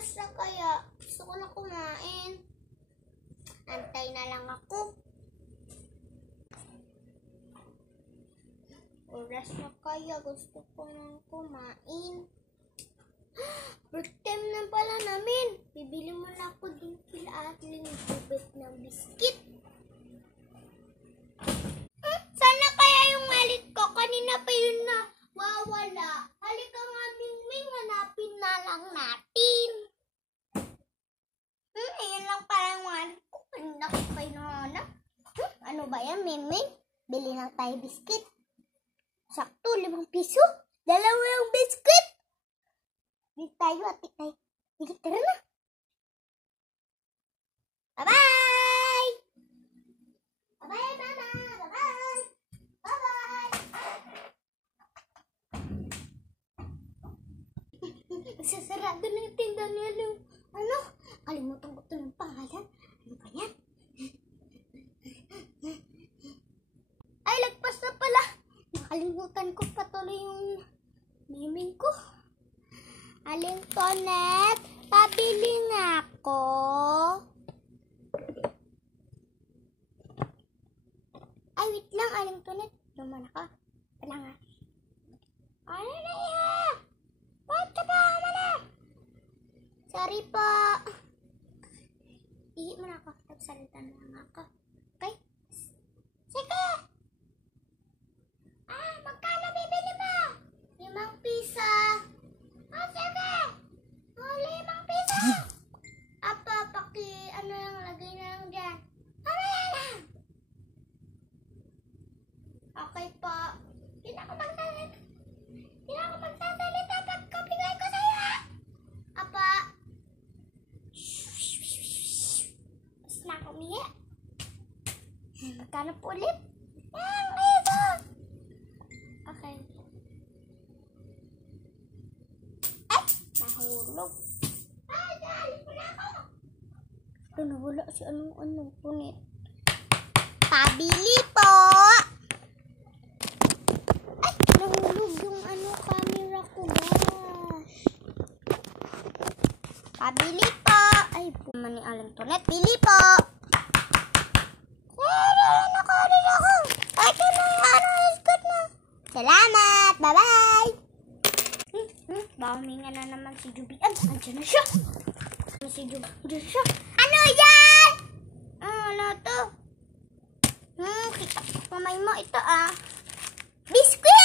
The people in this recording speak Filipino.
oras na kaya? Gusto ko na kumain. Antay na lang ako. Oras na kaya. Gusto ko na kumain. Break time na pala namin. Bibili mo na ako din kila Atling bubet ng biskit. Sana kaya yung wallet ko. Kanina pa yun na wawala. Halika nga, Mingming. Hanapin na lang natin. Ayan lang pala yung wallet ko. Kanina ko pa hinahanap. Ano ba yan, Mingming? Bili lang tayo biskit. Sakto, 5 piso. 2 yung biskit. Bili tayo, atik tayo. Sige, tara na. Bye-bye! Bye-bye, Mama! Bye-bye! Bye-bye! Sasarado na yung tinda nila. Ano? Kalimutan ko ito ng pangalan. Ano ba yan? Ay, lagpas na pala. Nakalimutan ko patuloy yung naming ko. Aling Tonet, pabili nga ako. Ay, wait lang, Aling Tonet. Lumana ka. Wala nga. Ano na yan? Ba't ka pa? Mana? Sorry po. Ihi mo na ako. Nagsalita na lang ako. Okay? Sige. Magkano bibili mo? 5 piso. Sige. 5 piso. Apa, ano lang, lagay na lang dyan. Mamaya lang. Okay po. Hindi na ako magsasalita pag kabigay ko sa'yo, ha? Apa. Basta na ako umiya. Magkano po ulit? Yan, ito. Okay. Ay, nahulog. Ay, galing mo na ako. Nawala si anong punit. Pabili po. Ay, nahulog yung camera ko, gosh. Pabili po. Ay, puman ni Aling Tonet. Bili po. Nakarin ako. Ito na yung isgot na. Salamat. Bye-bye. Bawingan na naman si Jubian. Andiyan na siya. Si Jubian siya. Ano yan? Ano to? Kita ko kamay mo. Ito biskuit.